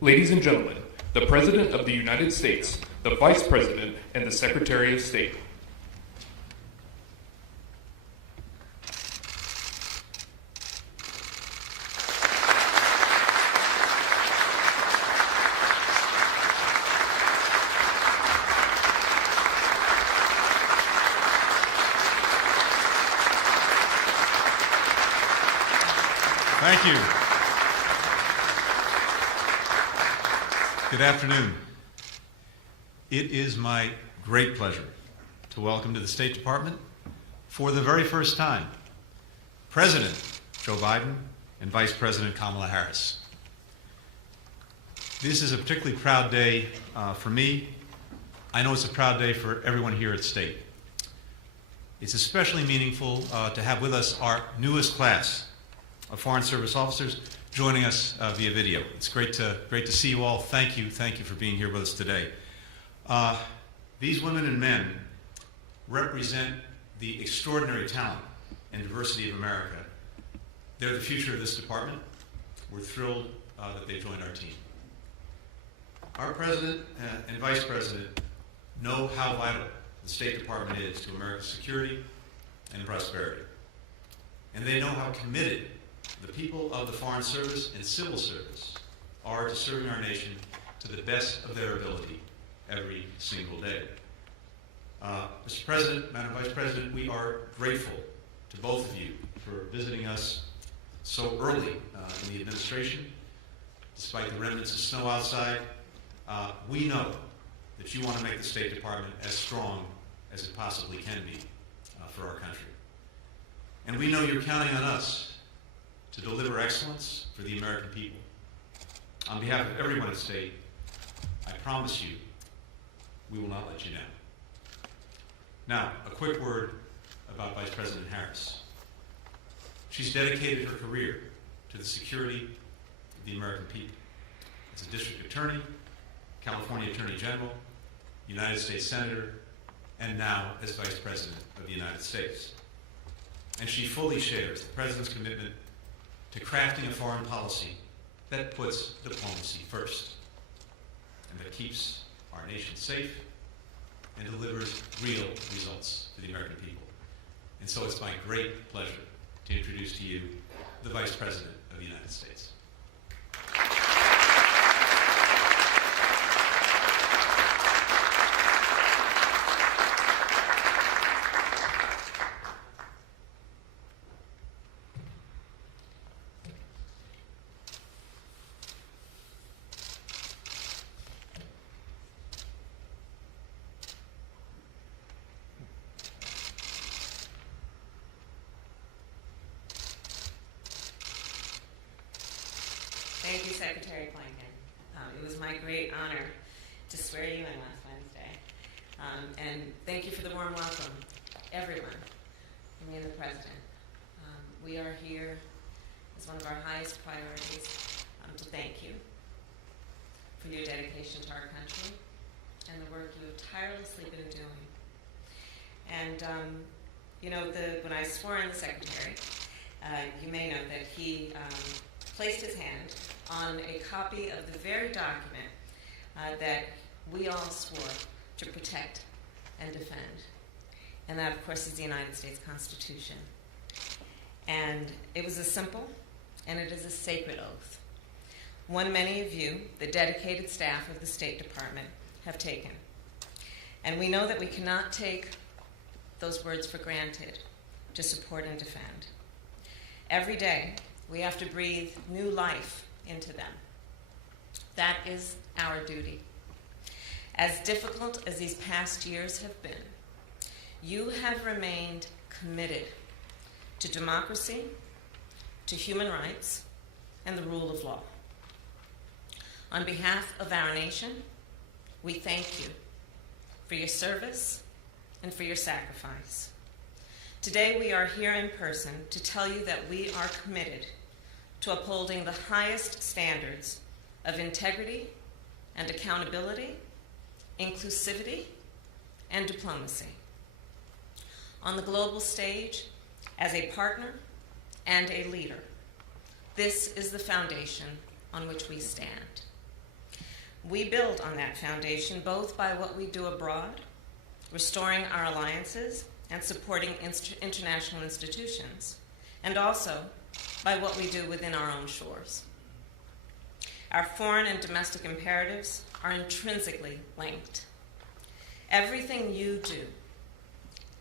Ladies and gentlemen, the President of the United States, the Vice President, and the Secretary of State. Thank you. Good afternoon. It is my great pleasure to welcome to the State Department, for the very first time, President Joe Biden and Vice President Kamala Harris. This is a particularly proud day for me. I know it's a proud day for everyone here at State. It's especially meaningful to have with us our newest class of Foreign Service officers joining us via video. It's great to see you all. Thank you for being here with us today. These women and men represent the extraordinary talent and diversity of America. They're the future of this department. We're thrilled that they joined our team. Our President and Vice President know how vital the State Department is to America's security and prosperity. And they know how committed the people of the Foreign Service and Civil Service are to serving our nation to the best of their ability every single day. Mr. President, Madam Vice President, we are grateful to both of you for visiting us so early in the administration. Despite the remnants of snow outside, we know that you want to make the State Department as strong as it possibly can be for our country. And we know you're counting on us to deliver excellence for the American people. On behalf of everyone at State, I promise you, we will not let you down. Now, a quick word about Vice President Harris. She's dedicated her career to the security of the American people. As a district attorney, California Attorney General, United States Senator, and now as Vice President of the United States. And she fully shares the President's commitment to crafting a foreign policy that puts diplomacy first and that keeps our nation safe and delivers real results to the American people. And so it's my great pleasure to introduce to you the Vice President of the United States. Thank you, Secretary Blinken. It was my great honor to swear you in last Wednesday. And thank you for the warm welcome, everyone, me and the President. We are here as one of our highest priorities to thank you for your dedication to our country and the work you have tirelessly been doing. And, when I swore in the Secretary, you may know that he placed his hand on a copy of the very document that we all swore to protect and defend. And that, of course, is the United States Constitution. And it was a simple, and it is a sacred oath, one many of you, the dedicated staff of the State Department, have taken. And we know that we cannot take those words for granted to support and defend. Every day, we have to breathe new life into them. That is our duty. As difficult as these past years have been, you have remained committed to democracy, to human rights, and the rule of law. On behalf of our nation, we thank you for your service and for your sacrifice. Today we are here in person to tell you that we are committed to upholding the highest standards of integrity and accountability, inclusivity, and diplomacy. On the global stage, as a partner and a leader, this is the foundation on which we stand. We build on that foundation both by what we do abroad, restoring our alliances and supporting international institutions, and also by what we do within our own shores. Our foreign and domestic imperatives are intrinsically linked. Everything you do,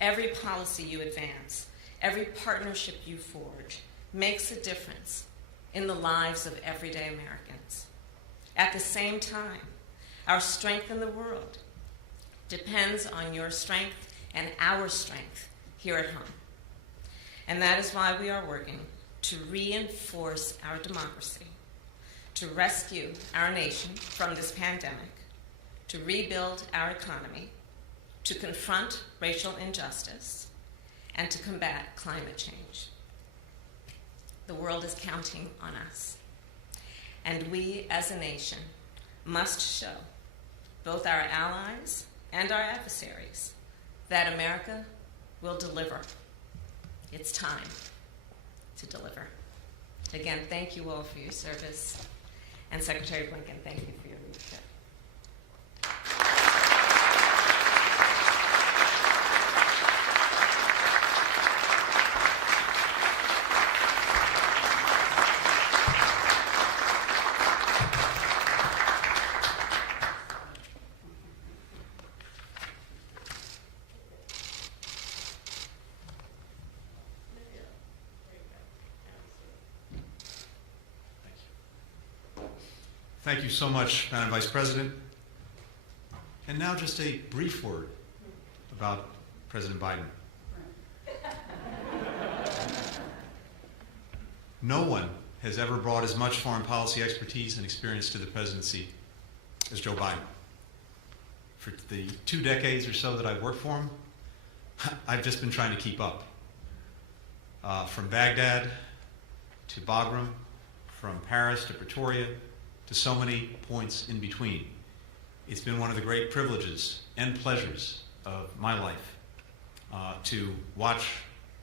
every policy you advance, every partnership you forge makes a difference in the lives of everyday Americans. At the same time, our strength in the world depends on your strength and our strength here at home. And that is why we are working to reinforce our democracy, to rescue our nation from this pandemic, to rebuild our economy, to confront racial injustice, and to combat climate change. The world is counting on us. And we, as a nation, must show both our allies and our adversaries that America will deliver. It's time to deliver. Again, thank you all for your service. And Secretary Blinken, thank you for your leadership. Thank you so much, Madam Vice President. And now just a brief word about President Biden. No one has ever brought as much foreign policy expertise and experience to the presidency as Joe Biden. For the 2 decades or so that I've worked for him, I've just been trying to keep up. From Baghdad to Bagram, from Paris to Pretoria, to so many points in between. It's been one of the great privileges and pleasures of my life to watch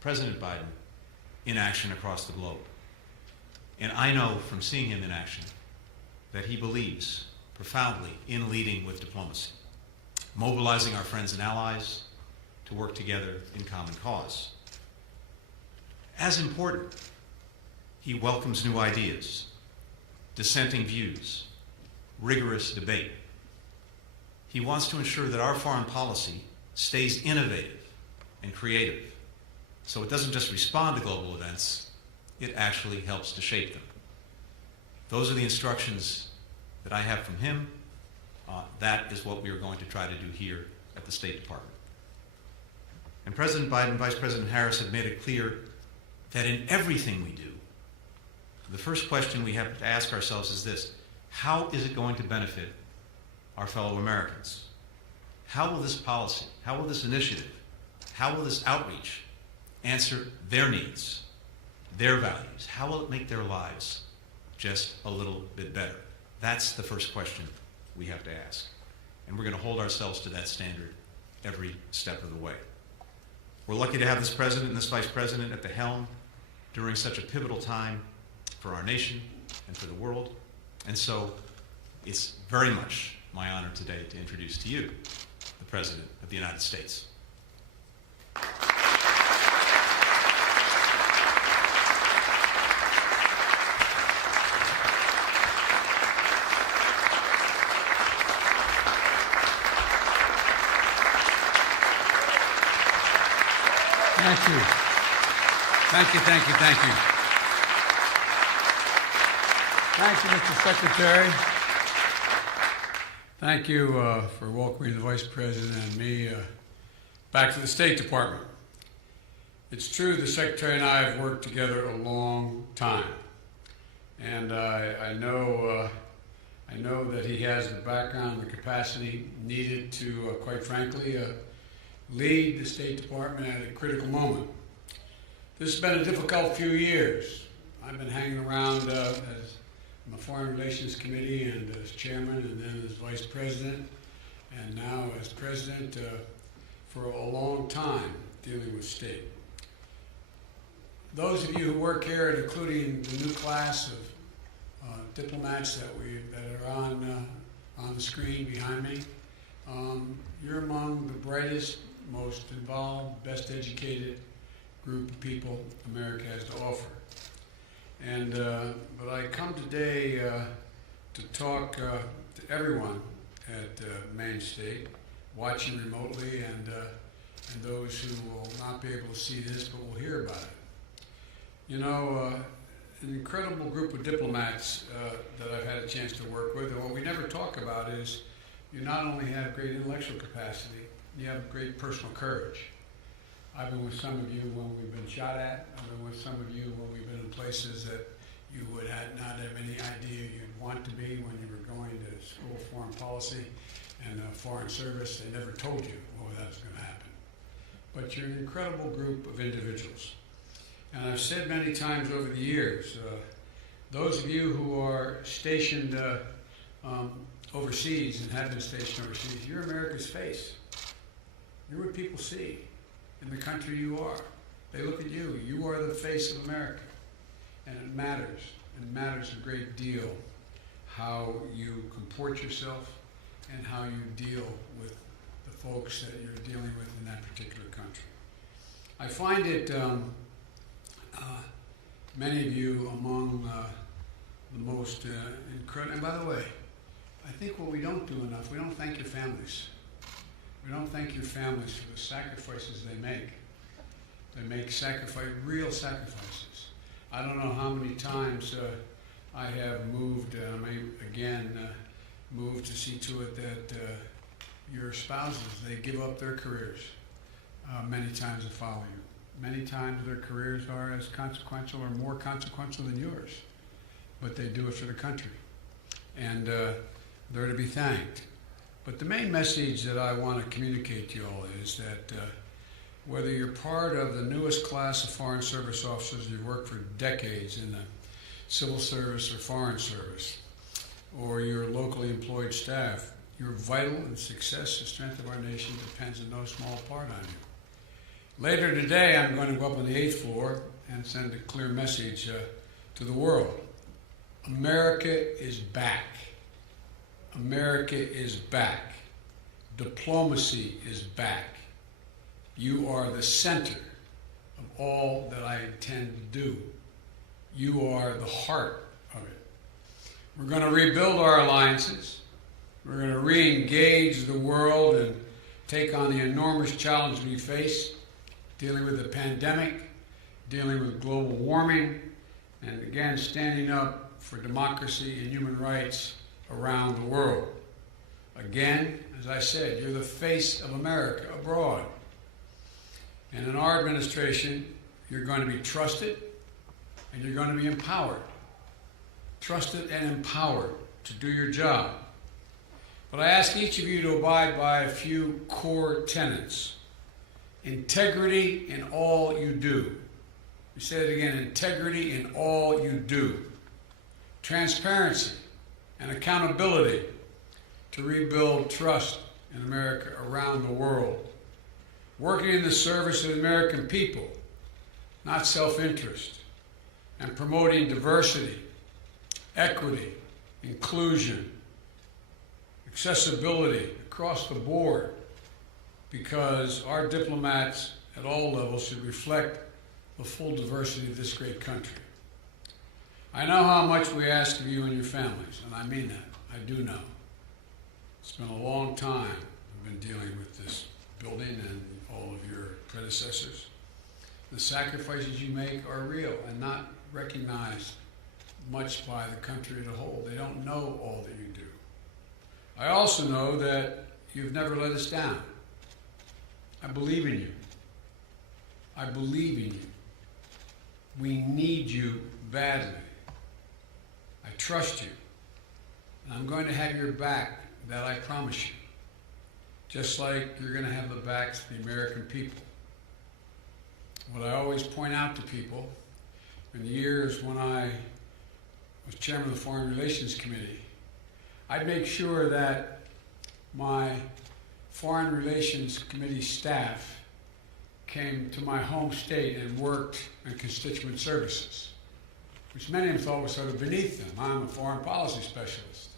President Biden in action across the globe. And I know from seeing him in action that he believes profoundly in leading with diplomacy, mobilizing our friends and allies to work together in common cause. As important, he welcomes new ideas, dissenting views, rigorous debate. He wants to ensure that our foreign policy stays innovative and creative, so it doesn't just respond to global events, it actually helps to shape them. Those are the instructions that I have from him. That is what we are going to try to do here at the State Department. And President Biden and Vice President Harris have made it clear that in everything we do, the first question we have to ask ourselves is this: how is it going to benefit our fellow Americans? How will this policy, how will this initiative, how will this outreach answer their needs, their values? How will it make their lives just a little bit better? That's the first question we have to ask. And we're going to hold ourselves to that standard every step of the way. We're lucky to have this president and this vice president at the helm during such a pivotal time for our nation and for the world. And so it's very much my honor today to introduce to you the President of the United States. Thank you. Thank you, thank you, thank you. Thank you, Mr. Secretary. Thank you for welcoming the Vice President and me back to the State Department. It's true the Secretary and I have worked together a long time. And I know that he has the background and the capacity needed to, quite frankly, lead the State Department at a critical moment. This has been a difficult few years. I've been hanging around as on the Foreign Relations Committee and as chairman and then as vice president and now as president for a long time dealing with state. Those of you who work here, including the new class of diplomats that are on on the screen behind me. You're among the brightest, most involved, best educated group of people America has to offer. And but I come today to talk to everyone at Maine State, watching remotely, and those who will not be able to see this but will hear about it. You know, an incredible group of diplomats that I've had a chance to work with, and what we never talk about is you not only have great intellectual capacity, you have great personal courage. I've been with some of you when we've been shot at. I've been with some of you when we've been in places that you would not have any idea you'd want to be when you were going to school of foreign policy and foreign service. They never told you, oh, that's going to happen. But you're an incredible group of individuals. And I've said many times over the years, those of you who are stationed overseas and have been stationed overseas, you're America's face. You're what people see in the country you are. They look at you. You are the face of America. And it matters. It matters a great deal how you comport yourself and how you deal with the folks that you're dealing with in that particular country. I find it, many of you among the most incredible, and by the way, I think what we don't do enough, we don't thank your families. We don't thank your families for the sacrifices they make. They make real sacrifices. I don't know how many times I have moved, and I may again move to see to it that your spouses, they give up their careers many times to follow you. Many times their careers are as consequential or more consequential than yours, but they do it for the country. And they're to be thanked. But the main message that I want to communicate to you all is that whether you're part of the newest class of Foreign Service officers, you've worked for decades in the civil service or foreign service, or you're locally employed staff, your vital and success and strength of our nation depends in no small part on you. Later today, I'm going to go up on the 8th floor and send a clear message to the world. America is back. America is back. Diplomacy is back. You are the center of all that I intend to do. You are the heart of it. We're going to rebuild our alliances. We're going to re-engage the world and take on the enormous challenge we face, dealing with the pandemic, dealing with global warming, and again, standing up for democracy and human rights around the world. Again, as I said, you're the face of America abroad. And in our administration, you're going to be trusted and you're going to be empowered. Trusted and empowered to do your job. But I ask each of you to abide by a few core tenets. Integrity in all you do. We say it again, integrity in all you do. Transparency and accountability to rebuild trust in America around the world. Working in the service of the American people, not self-interest, and promoting diversity, equity, inclusion, accessibility across the board, because our diplomats at all levels should reflect the full diversity of this great country. I know how much we ask of you and your families, and I mean that. I do know. It's been a long time I've been dealing with this building and all of your predecessors. The sacrifices you make are real and not recognized much by the country as a whole. They don't know all that you do. I also know that you've never let us down. I believe in you. I believe in you. We need you badly. I trust you. And I'm going to have your back, that I promise you. Just like you're going to have the backs of the American people. What I always point out to people, in the years when I was chairman of the Foreign Relations Committee, I'd make sure that my Foreign Relations Committee staff came to my home state and worked in constituent services, which many of them thought was sort of beneath them. I'm a foreign policy specialist.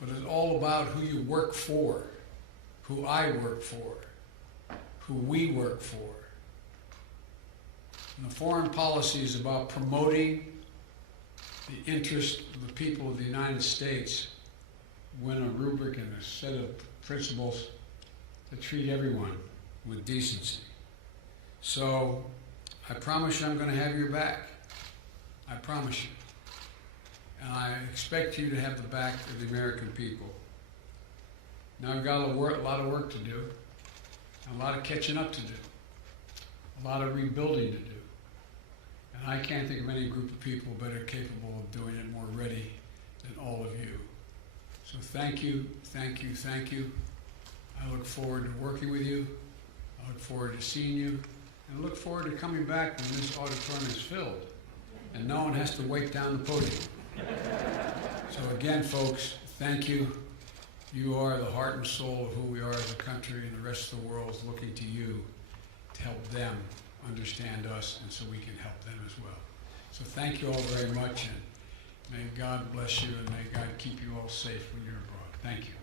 but it's all about who you work for, who I work for, who we work for. And the foreign policy is about promoting the interest of the people of the United States when a rubric and a set of principles to treat everyone with decency. So I promise you I'm going to have your back. I promise you. And I expect you to have the back of the American people. Now I've got a lot of work to do, a lot of catching up to do, a lot of rebuilding to do. And I can't think of any group of people better capable of doing it, more ready than all of you. So thank you, thank you, thank you. I look forward to working with you. I look forward to seeing you. And I look forward to coming back when this auditorium is filled and no one has to wait down the podium. So again, folks, thank you. You are the heart and soul of who we are as a country, and the rest of the world is looking to you to help them understand us, and so we can help them as well. So thank you all very much, and may God bless you, and may God keep you all safe when you're abroad. Thank you.